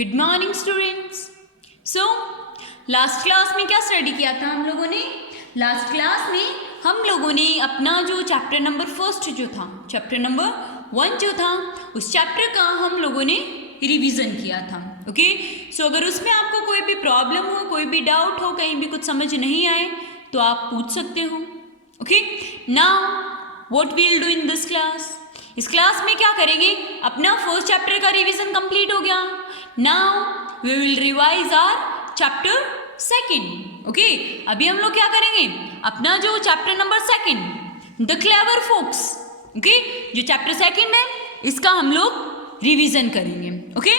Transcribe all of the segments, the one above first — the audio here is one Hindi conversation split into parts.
Good morning students. So last class में क्या स्टडी किया था हम लोगों ने? लास्ट क्लास में हम लोगों ने अपना जो चैप्टर नंबर फर्स्ट जो था, चैप्टर नंबर 1 जो था, उस चैप्टर का हम लोगों ने रिवीजन किया था। ओके, सो अगर उसमें आपको कोई भी प्रॉब्लम हो, कोई भी डाउट हो, कहीं भी कुछ समझ नहीं आए तो आप पूछ सकते हो। Okay, now what we will do in this class? इस क्लास में क्या करेंगे? अपना फर्स्ट चैप्टर का रिवीजन कंप्लीट हो गया। Now we will revise our chapter second. Okay, अभी हम लोग क्या करेंगे? अपना जो chapter number second, the clever fox, okay, जो चैप्टर सेकंड है इसका हम लोग रिवीजन करेंगे। ओके,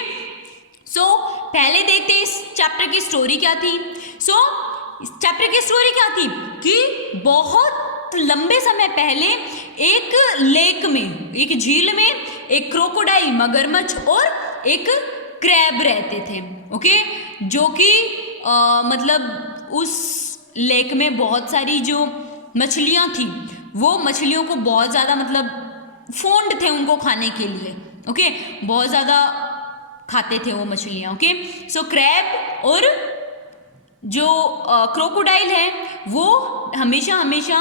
सो पहले देखते हैं इस चैप्टर की स्टोरी क्या थी। सो इस चैप्टर की स्टोरी क्या थी कि बहुत लंबे समय पहले एक लेक में, एक झील में एक क्रोकोडाइल, मगरमच्छ और एक क्रैब रहते थे। ओके, जो कि मतलब उस लेक में बहुत सारी जो मछलियां थी, वो मछलियों को बहुत ज़्यादा मतलब फोन्ड थे उनको खाने के लिए। ओके, बहुत ज़्यादा खाते थे वो मछलियां। ओके, सो क्रैब और जो क्रोकोडाइल है वो हमेशा हमेशा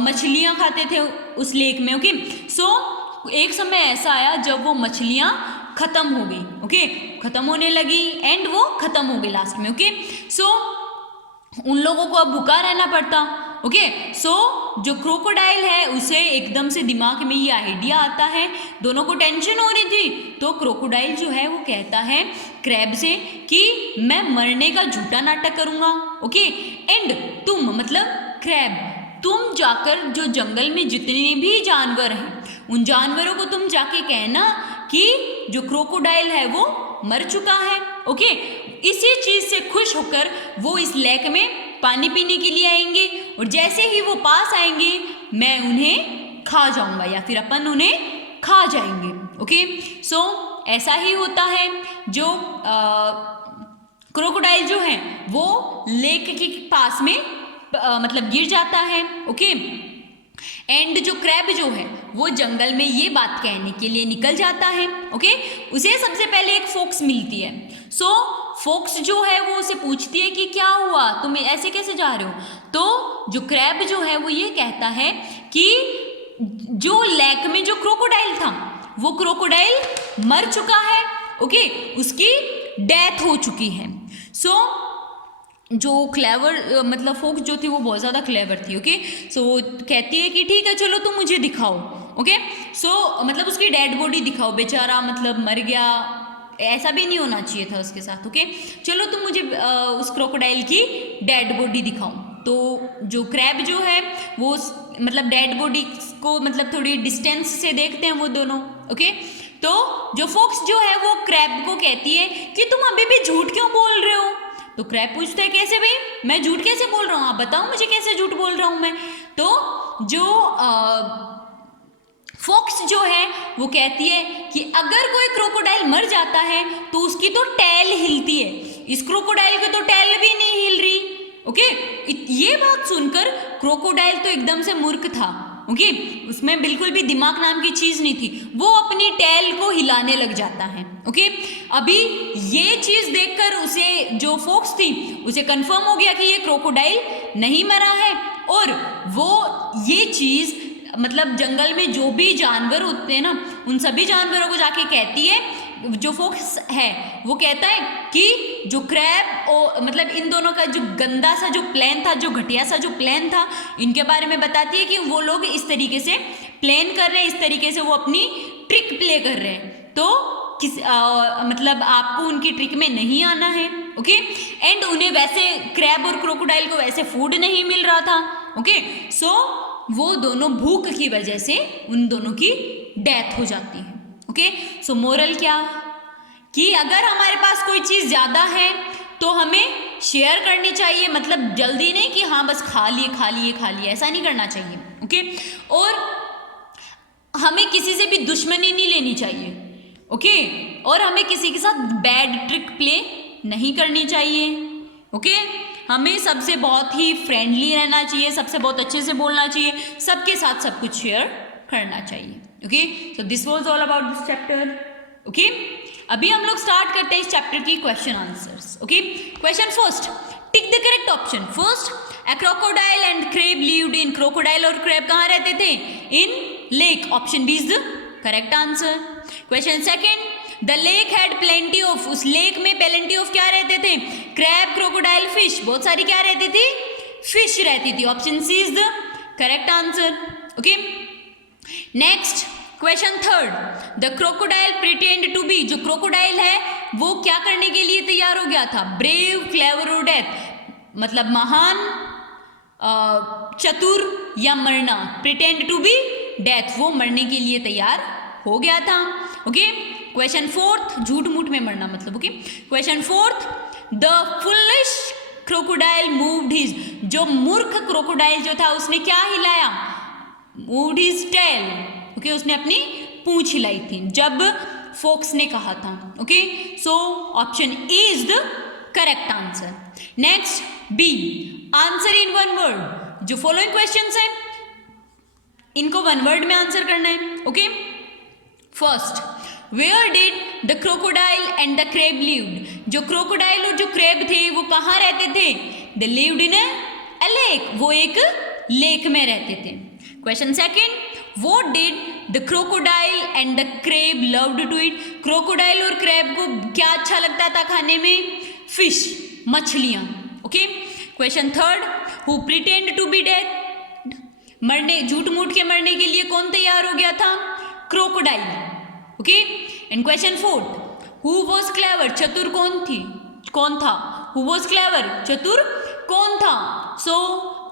मछलियां खाते थे उस लेक में। ओके, सो एक समय ऐसा आया जब वो मछलियां खत्म हो गई। ओके, खत्म होने लगी एंड वो खत्म हो गई लास्ट में। ओके, सो उन लोगों को अब भूखा रहना पड़ता। ओके, सो जो क्रोकोडाइल है उसे एकदम से दिमाग में ये आइडिया आता है, दोनों को टेंशन हो रही थी, तो क्रोकोडाइल जो है वो कहता है क्रैब से कि मैं मरने का झूठा नाटक करूंगा। ओके, एंड तुम मतलब क्रैब, तुम जाकर जो जंगल में जितने भी जानवर हैं उन जानवरों को तुम जाके कहना कि जो क्रोकोडाइल है वो मर चुका है। ओके, इसी चीज से खुश होकर वो इस लेक में पानी पीने के लिए आएंगे और जैसे ही वो पास आएंगे मैं उन्हें खा जाऊंगा या फिर अपन उन्हें खा जाएंगे। ओके, सो ऐसा ही होता है। जो क्रोकोडाइल जो है वो लेक के पास में मतलब गिर जाता है। ओके, एंड जो क्रैब जो है वो जंगल में ये बात कहने के लिए निकल जाता है। ओके, उसे सबसे पहले एक फोक्स मिलती है। सो फोक्स जो है वो उसे पूछती है कि क्या हुआ, तुम ऐसे कैसे जा रहे हो? तो जो क्रैब जो है वो ये कहता है कि जो लेक में जो क्रोकोडाइल था वो क्रोकोडाइल मर चुका है। ओके, उसकी डेथ हो चुकी है। सो जो क्लेवर मतलब फोक्स जो थी वो बहुत ज़्यादा क्लेवर थी। ओके, सो वो कहती है कि ठीक है चलो तुम मुझे दिखाओ। ओके, सो मतलब उसकी डेड बॉडी दिखाओ, बेचारा मतलब मर गया, ऐसा भी नहीं होना चाहिए था उसके साथ। ओके, चलो तुम मुझे उस क्रोकोडाइल की डेड बॉडी दिखाओ। तो जो क्रैब जो है वो मतलब डेड बॉडी को मतलब थोड़ी डिस्टेंस से देखते हैं वो दोनों। ओके, तो जो फोक्स जो है वो क्रैब को कहती है कि तुम अभी भी झूठ क्यों बोल रहे हो? तो क्रैब पूछता है कैसे भाई, मैं झूठ कैसे बोल रहा हूँ, आप बताओ मुझे कैसे झूठ बोल रहा हूँ मैं? तो जो फोक्स जो है वो कहती है कि अगर कोई क्रोकोडाइल मर जाता है तो उसकी तो टैल हिलती है, इस क्रोकोडाइल की तो टैल भी नहीं हिल रही। ओके, ये बात सुनकर क्रोकोडाइल तो एकदम से मूर्ख था। ओके, उसमें बिल्कुल भी दिमाग नाम की चीज नहीं थी, वो अपनी टैल को हिलाने लग जाता है। ओके, अभी ये चीज देखकर उसे जो फोक्स थी उसे कंफर्म हो गया कि ये क्रोकोडाइल नहीं मरा है, और वो ये चीज मतलब जंगल में जो भी जानवर होते हैं ना उन सभी जानवरों को जाके कहती है। जो फोक्स है वो कहता है कि जो क्रैब और मतलब इन दोनों का जो गंदा सा जो प्लान था, जो घटिया सा जो प्लान था, इनके बारे में बताती है कि वो लोग इस तरीके से प्लान कर रहे हैं, इस तरीके से वो अपनी ट्रिक प्ले कर रहे हैं, तो मतलब आपको उनकी ट्रिक में नहीं आना है। ओके, एंड उन्हें वैसे क्रैब और क्रोकोडाइल को वैसे फूड नहीं मिल रहा था। ओके, सो वो दोनों भूख की वजह से उन दोनों की डेथ हो जाती है। ओके, सो मोरल क्या कि अगर हमारे पास कोई चीज़ ज़्यादा है तो हमें शेयर करनी चाहिए, मतलब जल्दी नहीं कि हाँ बस खा लिए खा लिए खा लिए, ऐसा नहीं करना चाहिए। ओके, और हमें किसी से भी दुश्मनी नहीं लेनी चाहिए। ओके, और हमें किसी के साथ बैड ट्रिक प्ले नहीं करनी चाहिए। ओके, हमें सबसे बहुत ही फ्रेंडली रहना चाहिए, सबसे बहुत अच्छे से बोलना चाहिए, सबके साथ सब कुछ शेयर करना चाहिए। Okay, so this was all about this chapter. Okay, अभी हम लोग स्टार्ट करते हैं इस चैप्टर की question answers. Okay, question first, tick the correct option. First, a crocodile and crab lived in. Crocodile और क्रेब कहाँ रहते थे? In lake. Option B is the correct answer. Question second, the lake had plenty of. उस लेक में प्लेंटी ऑफ क्या रहते थे? Crab, crocodile, fish. बहुत सारी क्या रहती थी? फिश रहती थी. Option C is the correct answer. Okay, next question third, the crocodile pretend to be. जो क्रोकोडाइल है वो क्या करने के लिए तैयार हो गया था? ब्रेव, क्लेवर और डेथ. मतलब महान, चतुर या मरना. प्रिटेंड टू बी डेथ, वो मरने के लिए तैयार हो गया था. ओके, क्वेश्चन फोर्थ, झूठ मूठ में मरना मतलब. Okay, question fourth, the foolish crocodile moved his. जो मूर्ख क्रोकोडाइल जो था उसने क्या हिलाया? Moved his tell. ओके, उसने अपनी पूंछ हिलाई थी जब फोक्स ने कहा था. Okay, so option A is the correct answer. Next B, answer in one word. जो फॉलोइंग क्वेश्चंस हैं इनको वन वर्ड में आंसर करना है. Okay, first, where did the crocodile and the crab lived. जो क्रोकोडाइल और जो क्रेब थे वो कहाँ रहते थे? They lived in a lake. वो एक लेक में रहते थे. Question second, what did the crocodile and the crab loved to eat. Crocodile और क्रैब को क्या अच्छा लगता था खाने में? फिश, मछलियां. Okay, question third, who pretend to be dead. मरने, झूठ मूठ के मरने के लिए कौन तैयार हो गया था? Crocodile. Okay, and question fourth, who was clever. चतुर कौन था? who was clever, चतुर कौन था? so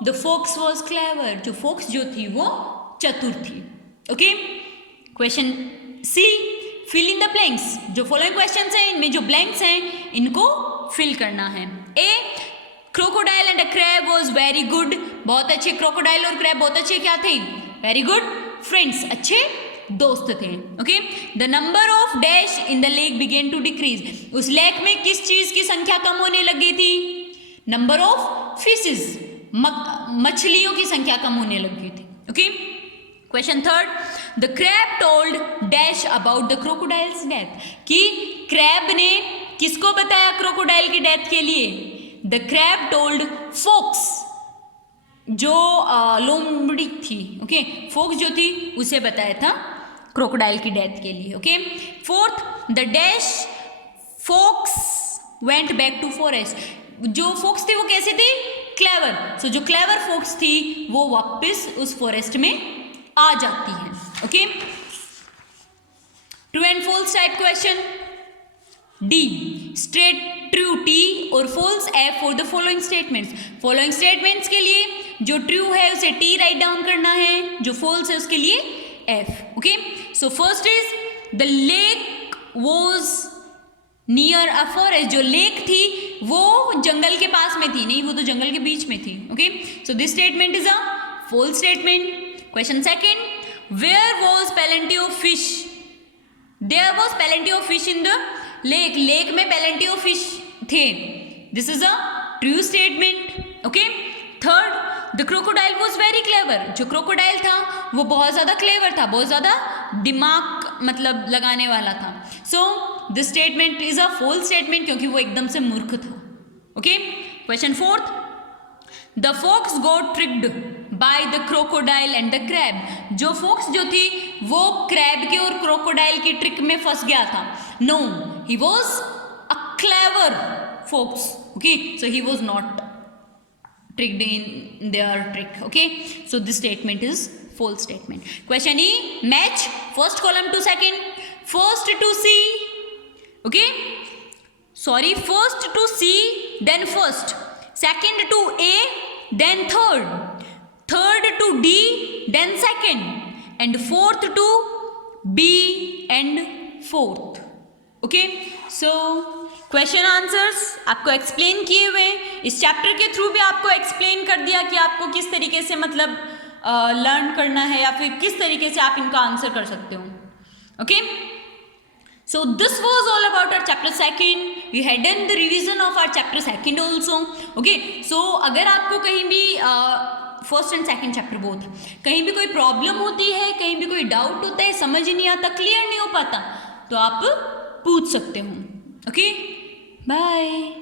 the fox was clever. जो फोक्स जो थी वो चतुर थी. Okay, question C, fill in the blanks. जो फॉलोइंग क्वेश्चंस हैं इनमें जो ब्लैंक्स हैं इनको फिल करना है. A, crocodile and a crab was very good. बहुत अच्छे क्रोकोडाइल और क्रैब बहुत अच्छे क्या थे? वेरी गुड फ्रेंड्स, अच्छे दोस्त थे. Okay, the number of dash in the lake began to decrease. उस लेक में किस चीज की संख्या कम होने लगी थी? नंबर ऑफ फिशेस, मछलियों की संख्या कम होने लगी थी. Okay, question third, the crab told dash about the crocodiles death. कि क्रैब ने किसको बताया क्रोकोडाइल की डेथ के लिए? द क्रैब टोल्ड फोक्स, जो लोमड़ी थी. ओके, फोक्स जो थी उसे बताया था क्रोकोडाइल की डेथ के लिए. Okay, fourth, the dash fox went back to forest. जो फोक्स थी वो कैसे थी? क्लेवर. सो जो क्लेवर फोक्स थी वो वापस उस फॉरेस्ट में आ जाती है. Okay, true and false type question. D, state true T और false F for the following statements. Following statements के लिए जो ट्रू है उसे टी राइट डाउन करना है, जो फॉल्स है उसके लिए F. Okay, so first is the lake was near a forest. जो लेक थी वो जंगल के पास में थी. नहीं, वो तो जंगल के बीच में थी. Okay, so this statement is a false statement. Question second, where was plenty of fish. There was plenty of fish in the lake. Lake में पेलेंटी ऑफ फिश थे. This is a true statement. Okay, third, the crocodile was very clever. जो क्रोकोडाइल था वो बहुत ज्यादा क्लेवर था, बहुत ज्यादा दिमाग मतलब लगाने वाला था. So this statement is a false statement क्योंकि वो एकदम से मूर्ख था. Okay, question fourth, the fox got tricked by the crocodile and the crab. जो फॉक्स जो थी वो क्रैब के और क्रोकोडाइल की ट्रिक में फंस गया था. No, he was a clever fox. Okay, so he was not tricked in their trick. Okay, so this statement is false statement. Question E, match first column to second. First to C. Okay, sorry, first to C, then first. Second to A, then third. Third to D, then second. And fourth to B and fourth. Okay, so question answers आपको एक्सप्लेन किए हुए. इस चैप्टर के थ्रू भी आपको एक्सप्लेन कर दिया कि आपको किस तरीके से मतलब लर्न करना है या फिर किस तरीके से आप इनका आंसर कर सकते हो. Okay, so this was all about our chapter second. We had done the revision of our chapter second also. Okay, so अगर आपको कहीं भी first and second chapter both कहीं भी कोई प्रॉब्लम होती है, कहीं भी कोई डाउट होता है, समझ ही नहीं आता, क्लियर नहीं हो पाता, तो आप पूछ सकते हो। Okay, bye.